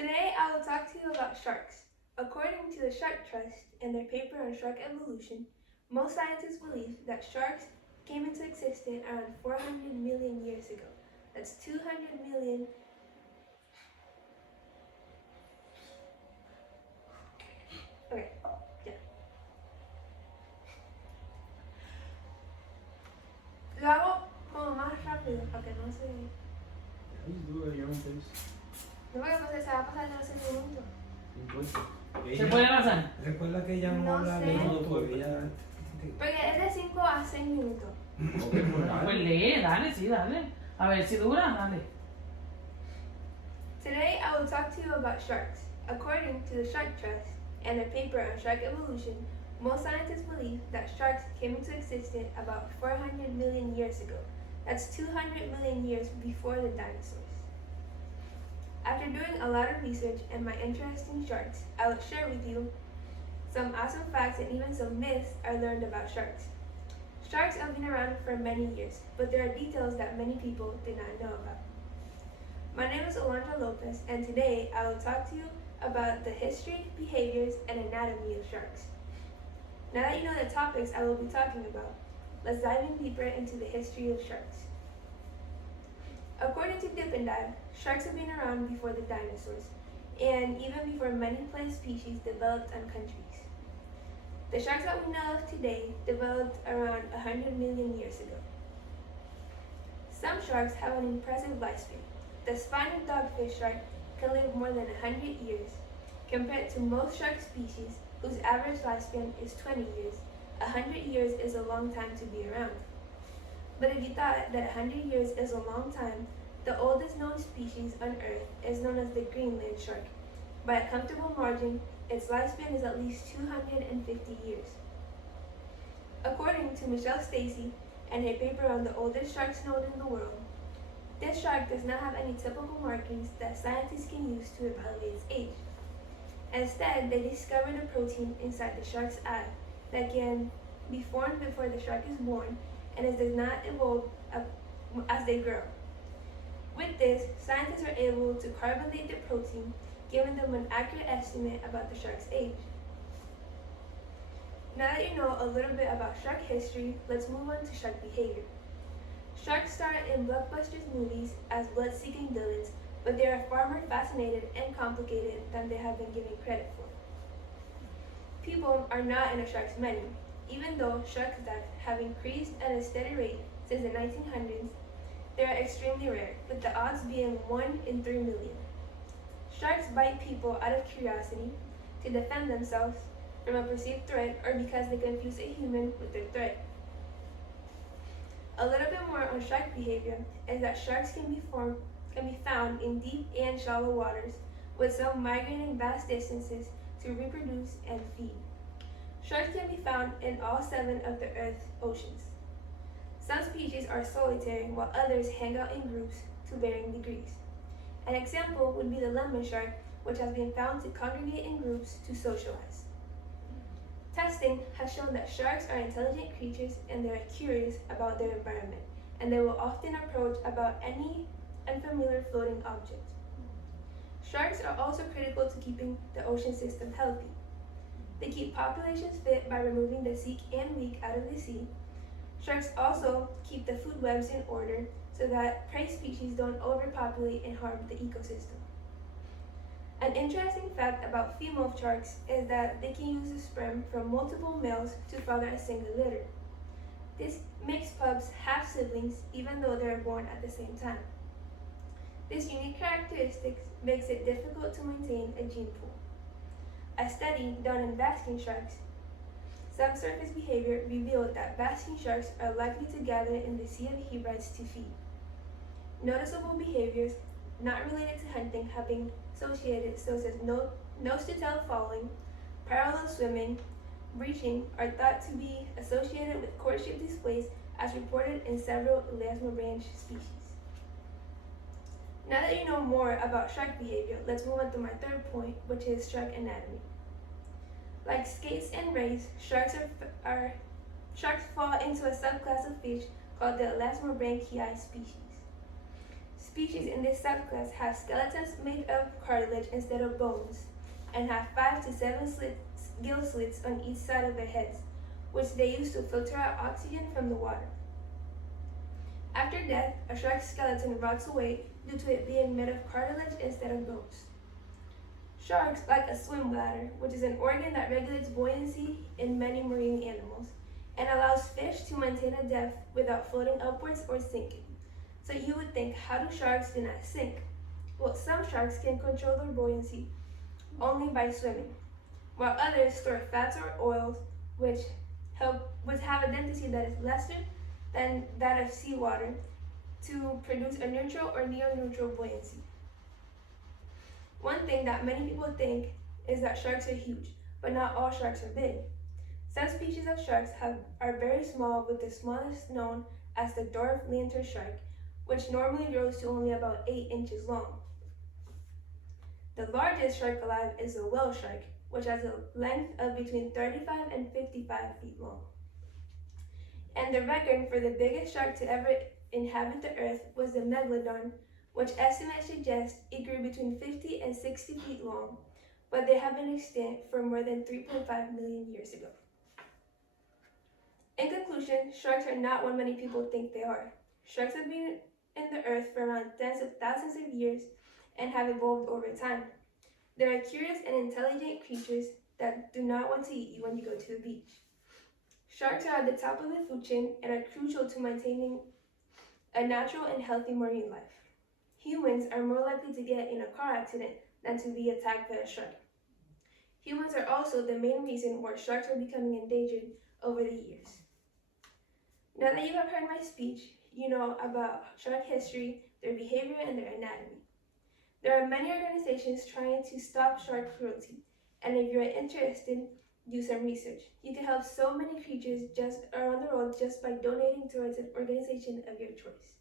Today I will talk to you about sharks. According to the Shark Trust and their paper on shark evolution, most scientists believe that sharks came into existence around 400 million years ago. That's 200 million. Okay, ya. Lo hago como más rápido para que no se... Just do it at your own pace. No voy a pasar, se va a pasar de los 6 minutos. No importa. ¿Se puede pasar? Recuerda que ella no No habla sé. lento porque ella... Porque es de 5 a 6 minutos. Ok, pues Pues dale. lee, dale, sí, dale. A ver si dura, dale. Today I will talk to you about sharks. According to the Shark Trust and their paper on shark evolution, most scientists believe that sharks came into existence about 400 million years ago. That's 200 million years before the dinosaurs. After doing a lot of research and my interest in sharks, I will share with you some awesome facts and even some myths I learned about sharks. Sharks have been around for many years, but there are details that many people did not know about. My name is Alondra Lopez, and today I will talk to you about the history, behaviors, and anatomy of sharks. Now that you know the topics I will be talking about, let's dive in deeper into the history of sharks. According to Dip and Dive, sharks have been around before the dinosaurs, and even before many plant species developed on countries. The sharks that we know of today developed around 100 million years ago. Some sharks have an impressive lifespan. The spiny dogfish shark can live more than 100 years, compared to most shark species whose average lifespan is 20 years. 100 years is a long time to be around. But if you thought that 100 years is a long time, the oldest known species on Earth is known as the Greenland shark. By a comfortable margin, its lifespan is at least 250 years. According to Michelle Stacy and her paper on the oldest sharks known in the world, this shark does not have any typical markings that scientists can use to evaluate its age. Instead, they discovered a protein inside the shark's eye that can be formed before the shark is born and it does not evolve as they grow. With this, scientists are able to carbonate the protein, giving them an accurate estimate about the shark's age. Now that you know a little bit about shark history, let's move on to shark behavior. Sharks start in blockbusters movies as blood-seeking villains, but they are far more fascinated and complicated than they have been given credit for. People are not in a shark's menu. Even though shark attacks have increased at a steady rate since the 1900s, they are extremely rare, with the odds being 1 in 3 million. Sharks bite people out of curiosity, to defend themselves from a perceived threat, or because they confuse a human with their threat. A little bit more on shark behavior is that sharks can be found in deep and shallow waters, with some migrating vast distances to reproduce and feed. Sharks can be found in all 7 of the Earth's oceans. Some species are solitary while others hang out in groups to varying degrees. An example would be the lemon shark, which has been found to congregate in groups to socialize. Testing has shown that sharks are intelligent creatures and they are curious about their environment, and they will often approach about any unfamiliar floating object. Sharks are also critical to keeping the ocean system healthy. They keep populations fit by removing the sick and weak out of the sea. Sharks also keep the food webs in order so that prey species don't overpopulate and harm the ecosystem. An interesting fact about female sharks is that they can use the sperm from multiple males to father a single litter. This makes pups half siblings even though they are born at the same time. This unique characteristic makes it difficult to maintain a gene pool. A study done in basking sharks, subsurface behavior revealed that basking sharks are likely to gather in the Sea of Hebrides to feed. Noticeable behaviors not related to hunting have been associated, such as nose-to-tail following, parallel swimming, breaching, are thought to be associated with courtship displays as reported in several elasmobranch species. Now that you know more about shark behavior, let's move on to my third point, which is shark anatomy. Like skates and rays, sharks fall into a subclass of fish called the Elasmobranchii species. Species in this subclass have skeletons made of cartilage instead of bones, and have 5 to 7 gill slits on each side of their heads, which they use to filter out oxygen from the water. After death, a shark's skeleton rots away due to it being made of cartilage instead of bones. Sharks lack a swim bladder, which is an organ that regulates buoyancy in many marine animals and allows fish to maintain a depth without floating upwards or sinking. So you would think, how do sharks do not sink? Well, some sharks can control their buoyancy only by swimming, while others store fats or oils which have a density that is lesser than that of seawater to produce a neutral or near-neutral buoyancy. One thing that many people think is that sharks are huge, but not all sharks are big. Some species of sharks are very small, with the smallest known as the dwarf lantern shark, which normally grows to only about 8 inches long. The largest shark alive is the whale shark, which has a length of between 35 and 55 feet long. And the record for the biggest shark to ever inhabit the earth was the megalodon, which estimates suggest it grew between 50 and 60 feet long, but they have been extinct for more than 3.5 million years ago. In conclusion, sharks are not what many people think they are. Sharks have been in the earth for around tens of thousands of years and have evolved over time. They are curious and intelligent creatures that do not want to eat you when you go to the beach. Sharks are at the top of the food chain and are crucial to maintaining a natural and healthy marine life. Humans are more likely to get in a car accident than to be attacked by a shark. Humans are also the main reason why sharks are becoming endangered over the years. Now that you have heard my speech, you know about shark history, their behavior, and their anatomy. There are many organizations trying to stop shark cruelty, and if you're interested, do some research. You can help so many creatures just around the world just by donating towards an organization of your choice.